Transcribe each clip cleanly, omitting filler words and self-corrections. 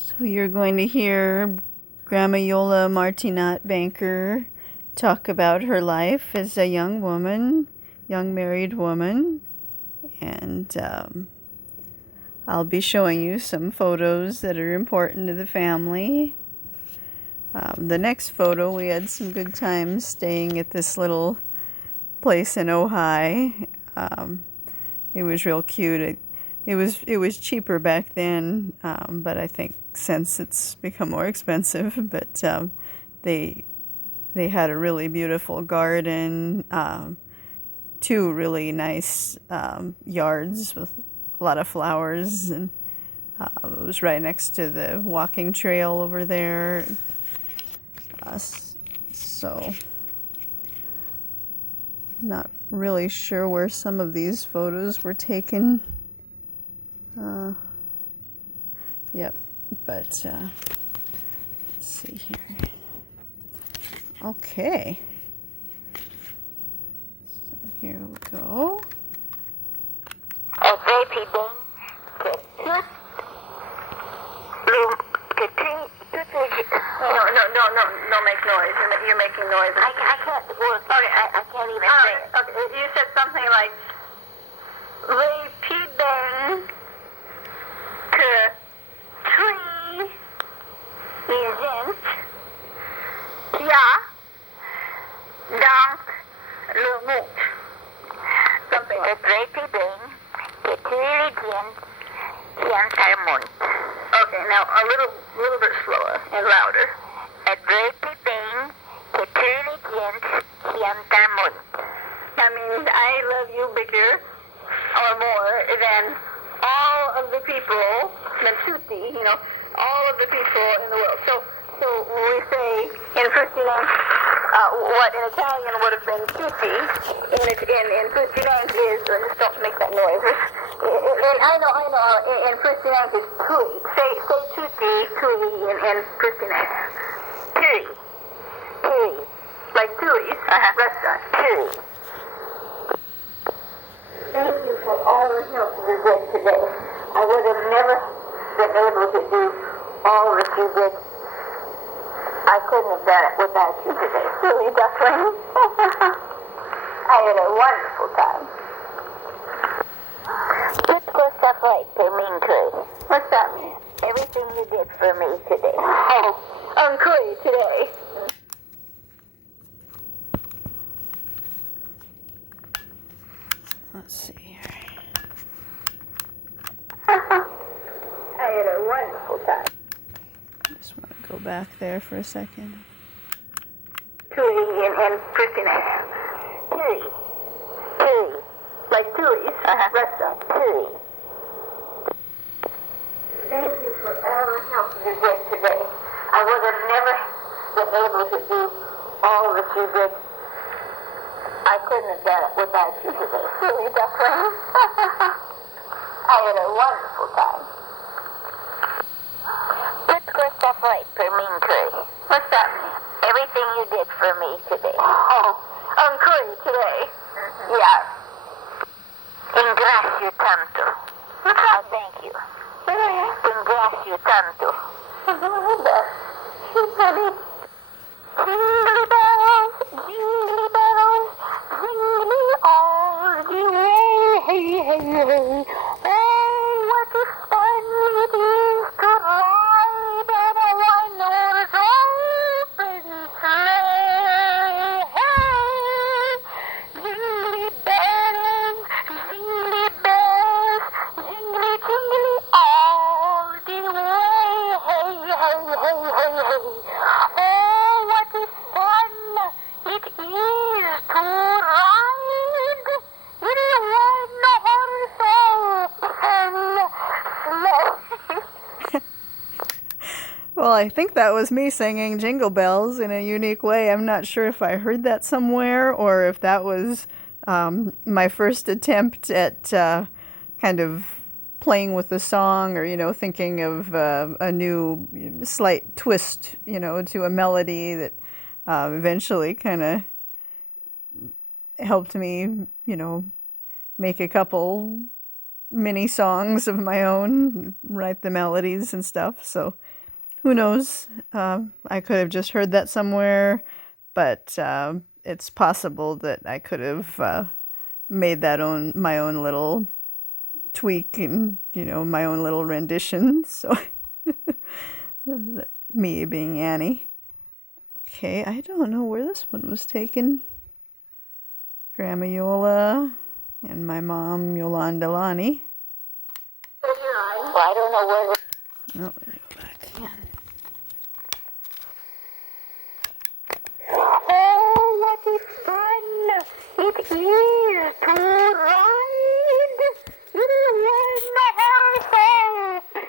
So you're going to hear Grandma Iole Martinat banker talk about her life as a young woman, young married woman, and I'll be showing you some photos that are important to the family. The next photo, we had some good times staying at this little place in Ojai. It was real cute. It was cheaper back then, but I think since it's become more expensive. But they had a really beautiful garden, two really nice yards with a lot of flowers, and it was right next to the walking trail over there. So not really sure where some of these photos were taken. Yep, but let's see here. Okay, so here we go. No, make noise. You're making noise. I can't. Well, sorry, I can't even say it. Okay, you said something like, repeating to tree isn't ja dank lumut. Something. Ett repeating to tree isn't Okay, now a little bit slower and louder. Ett repeating to tree isn't That means I love you bigger or more than all of the people, than tutti, all of the people in the world. So we say in Fuscinense, what in Italian would have been tutti, in Fuscinense is, just don't make that noise. I know, in Fuscinense is tui. Say tutti, tui in Fuscinense. Tui. Like Tui's restaurant. Tui. Thank you for all the help you did today. I would have never been able to do all that you did. I couldn't have done it without you today. Really, duckling. I had a wonderful time. Put stuff right for me, Chris. What's that mean? Everything you did for me today. Oh, Kui today. Let's see here. I had a wonderful time. Just want to go back there for a second. Tui in Fuscinense. Tui. Like Tui's restaurant. Tui. Thank you for all the help you did today. I would have never been able to do all that you did. I couldn't have done it without you today. Really, duckling. I had a wonderful time. Put stuff right for me, Chris. What's that mean? Everything you did for me today. Oh, Kui today. Yeah. Ringrazio tanto. I thank you. Ringrazio tanto. Honey. Jingle bells, ringing all the way. Hey, hey, hey. Oh, what a fun it is to ride in a one-horse open sleigh. Hey, jingly bells, jingly all the way. Hey, hey, hey, hey, hey. Oh, what a fun it is to ride in a one-horse open sleigh. Well, I think that was me singing Jingle Bells in a unique way. I'm not sure if I heard that somewhere or if that was my first attempt at kind of playing with the song, or thinking of a new slight twist, to a melody that eventually kind of helped me, make a couple mini songs of my own, write the melodies and stuff. So who knows? I could have just heard that somewhere, but it's possible that I could have made that my own little tweak and my own little rendition. So me being Annie. Okay, I don't know where this one was taken. Grandma Yola and my mom Yolanda Lonnie. Well, I don't know where. Oh, let me go back again. Oh, what is fun! It is to ride in one horse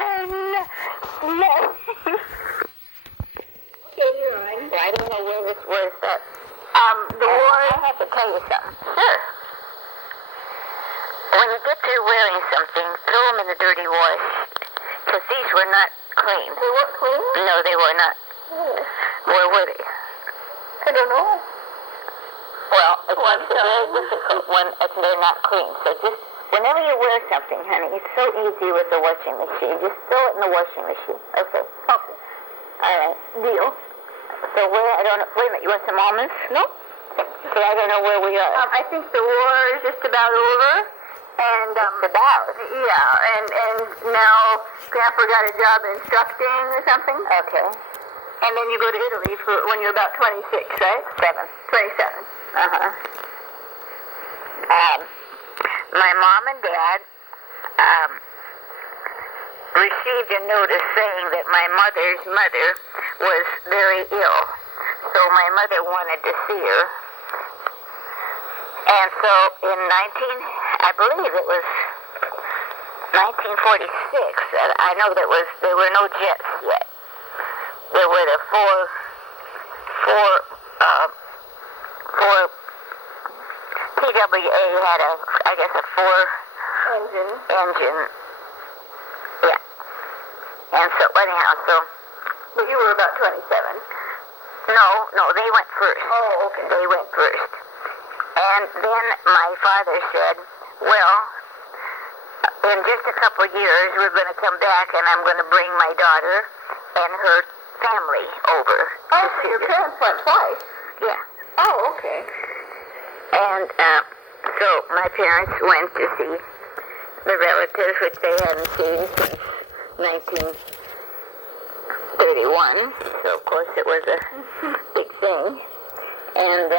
and well, I don't know where this was, but the war. I have to tell you something. Sure. When you get through wearing something, throw them in the dirty wash, because these were not clean. They weren't clean? No, they were not. Oh. Where were they? I don't know. Well, it's very difficult when they're not clean. So just whenever you wear something, honey, it's so easy with the washing machine. Just throw it in the washing machine. Okay. Okay. All right. Deal. So where, I don't know, wait a minute, you want some almonds? No. So I don't know where we are. I think the war is just about over. And, about? Yeah, and now Grandpa got a job instructing or something. Okay. And then you go to Italy for when you're about 26, right? 27. Uh-huh. My mom and Dad, received a notice saying that my mother's mother was very ill. So my mother wanted to see her. And so in I believe it was 1946, I know there were no jets yet. There were the four TWA had I guess a four engine. Yeah. And so anyhow, but you were about 27. No, they went first. Oh, okay. They went first. And then my father said, well, in just a couple of years, we're going to come back and I'm going to bring my daughter and her family over. Oh, so your parents went twice? Yeah. Oh, okay. And so my parents went to see the relatives, which they hadn't seen since 1931. So, of course, it was a big thing. And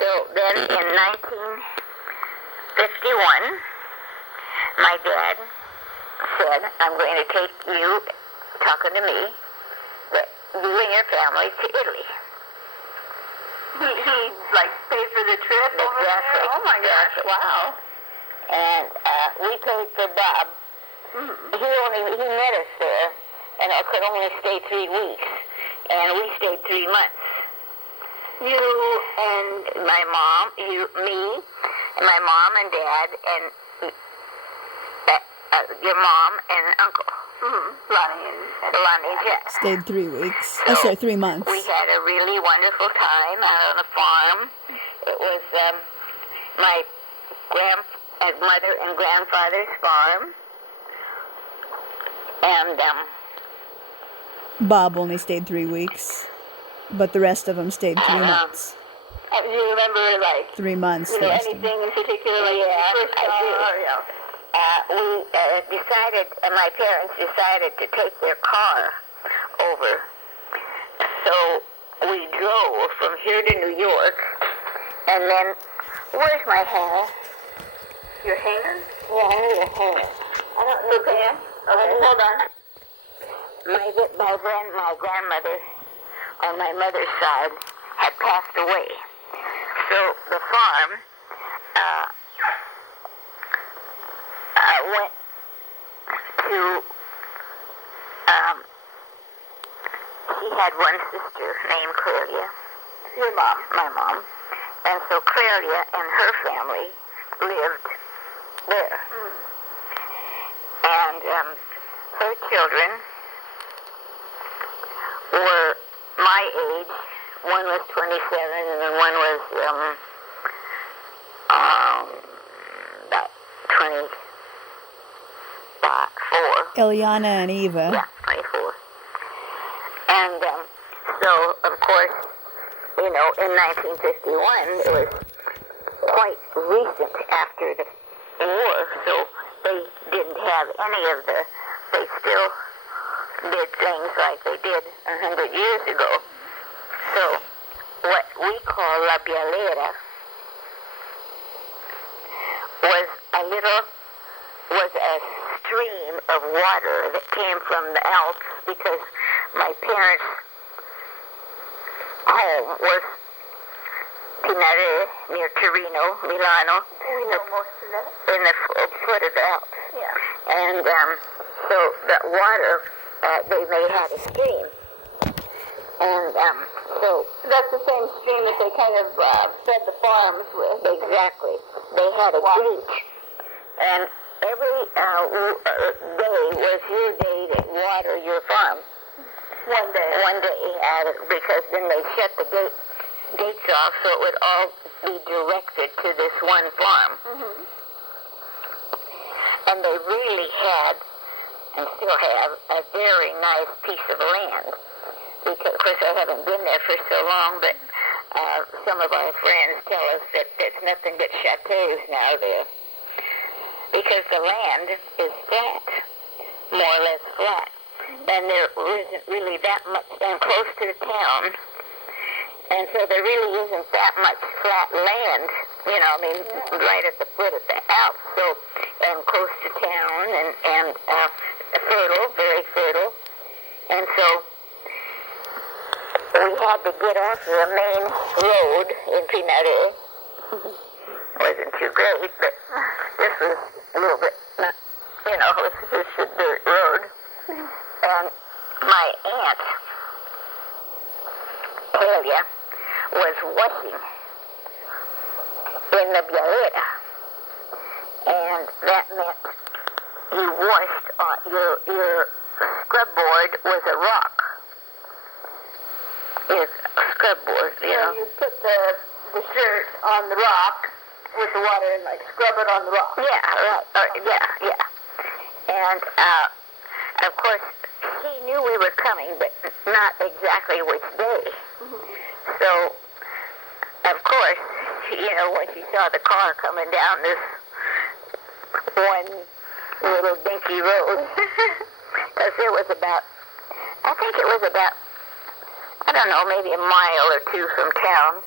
so then in 1951, my dad said, I'm going to take you, talking to me, you and your family to Italy. He like paid for the trip? Exactly. Oh my gosh, wow. And we paid for Bob. Mm-hmm. He met us there, and I could only stay 3 weeks, and we stayed 3 months. You and my mom, me, and my mom and dad, and your mom and uncle. Mm-hmm. Lonnie and Jack. Stayed 3 weeks. So 3 months. We had a really wonderful time out on a farm. It was my mother and grandfather's farm. And Bob only stayed 3 weeks, but the rest of them stayed 3 months. Do you remember, like, 3 months? Anything in particular? Yeah, I do. We decided, my parents decided to take their car over. So we drove from here to New York, and then, where's my hanger? Your hanger? Yeah, your hanger. I don't know, Pam. Okay, hold on. My grandmother on my mother's side had passed away. So the farm went to, she had one sister named Clelia. Your mom? My mom. And so Clelia and her family lived there. Mm. And her children were my age. One was 27 and then one was about 20. 24. Eliana and Eva. Yeah, 24. And so, of course, you know, in 1951, it was quite recent after the war, so they didn't have any of the, they still did things like they did 100 years ago. So what we call La Bialera was a stream of water that came from the Alps, because my parents' home was Pinare, near Torino, Milano. We know most of that. In the foot of the Alps. Yeah. And so the water, they had a stream. And so That's the same stream that they kind of fed the farms with. exactly, they had a breach. And every day was your day to water your farm. One day. One day, because then they shut the gates off, so it would all be directed to this one farm. Mm-hmm. And they really had, and still have, a very nice piece of land. Because, of course, I haven't been there for so long, but some of our friends tell us that there's nothing but chateaus now there. Because the land is flat, more or less flat. And there isn't really that much, and close to the town. And so there really isn't that much flat land, you know, I mean, right at the foot of the Alps, so, and close to town, and fertile, very fertile. And so we had to get off the main road in Pinare. Wasn't too great, but this was a little bit, you know, this is a dirt road. And my aunt, Helia, was washing in the Bialera. And that meant you washed, your scrub board was a rock. Your scrub board, you know. You put the shirt on the rock with the water and like scrub it on the rock. Yeah, right. Yeah. And of course, he knew we were coming, but not exactly which day. Mm-hmm. So, of course, you know, when she saw the car coming down this one little dinky road, because it was about, I think it was about, I don't know, maybe a mile or two from town.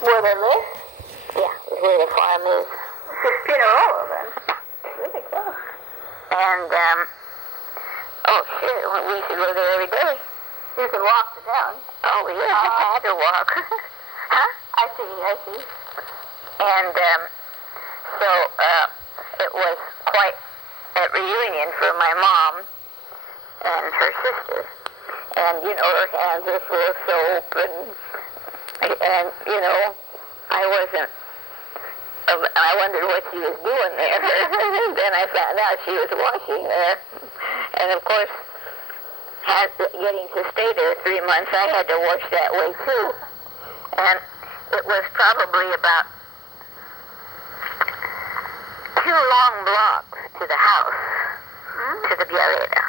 Where they live? Yeah, is where the farm is. It's Pinerolo then. Really close. And, oh shit, we used to go there every day. You can walk to town. Oh, yeah, I had to walk. Huh? I see. And, so, it was quite a reunion for my mom and her sister. And, you know, her hands were full of soap, and, you know, I wondered what she was doing there. Then I found out she was washing there. And, of course, getting to stay there 3 months, I had to wash that way, too. And it was probably about 2 long blocks to the house, to the Bialera.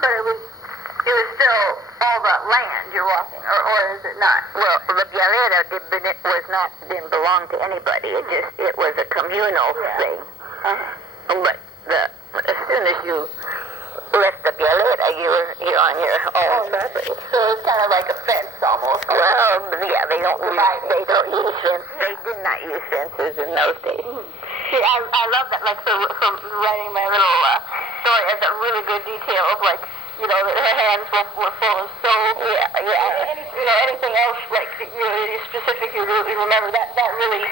But it was still all that land you're walking, or is it not? Well, the Bialera didn't belong to anybody. It was a communal thing. But as soon as you left the Bialera, you're on your own property. So it's kind of like a fence almost. Well, yeah, they don't use fences. They did not use fences in those days. See, I love that. Like, from writing my little story, has a really good detail of, like, you know, that her hands were full of soap. Yeah. You know, anything else, like, you specific you really remember, that really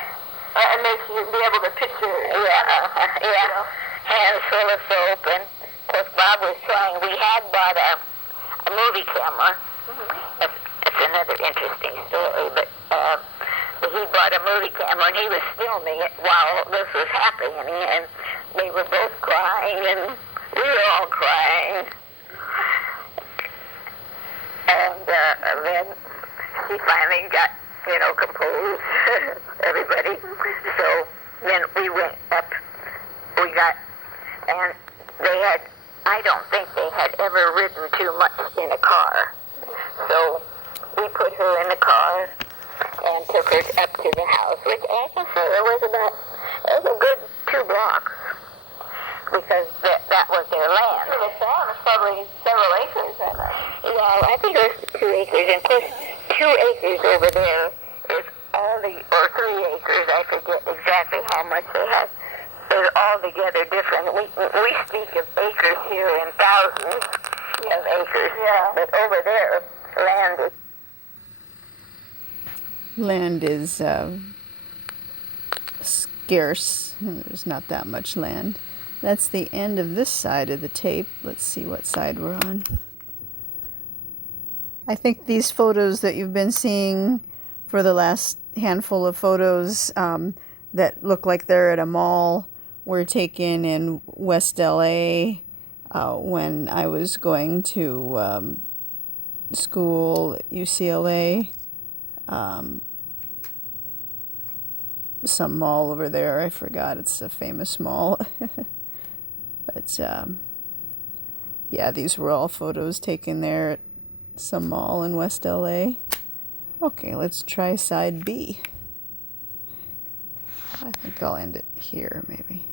makes you be able to picture. Yeah. You know? Hands full of soap, and of course Bob was trying. We had bought a movie camera. That's another interesting story, but he bought a movie camera, and he was filming it while this was happening, and they were both crying, and we were all crying. And then he finally got, you know, composed, everybody. So then we went up, and I don't think they had ever ridden too much in a car. So we put her in the car and took her up to the house, which I can say it was a good 2 blocks, because that was their land. The farm is probably several acres. Well, I think it was 2 acres, and of course 2 acres over there is or 3 acres, I forget exactly how much they had, is altogether different. We speak of acres here in thousands of acres, but over there, Land is scarce. There's not that much land. That's the end of this side of the tape. Let's see what side we're on. I think these photos that you've been seeing for the last handful of photos that look like they're at a mall were taken in West LA when I was going to school at UCLA. Some mall over there, I forgot, it's a famous mall. But yeah, these were all photos taken there at some mall in West LA. Okay, let's try side B. I think I'll end it here, maybe.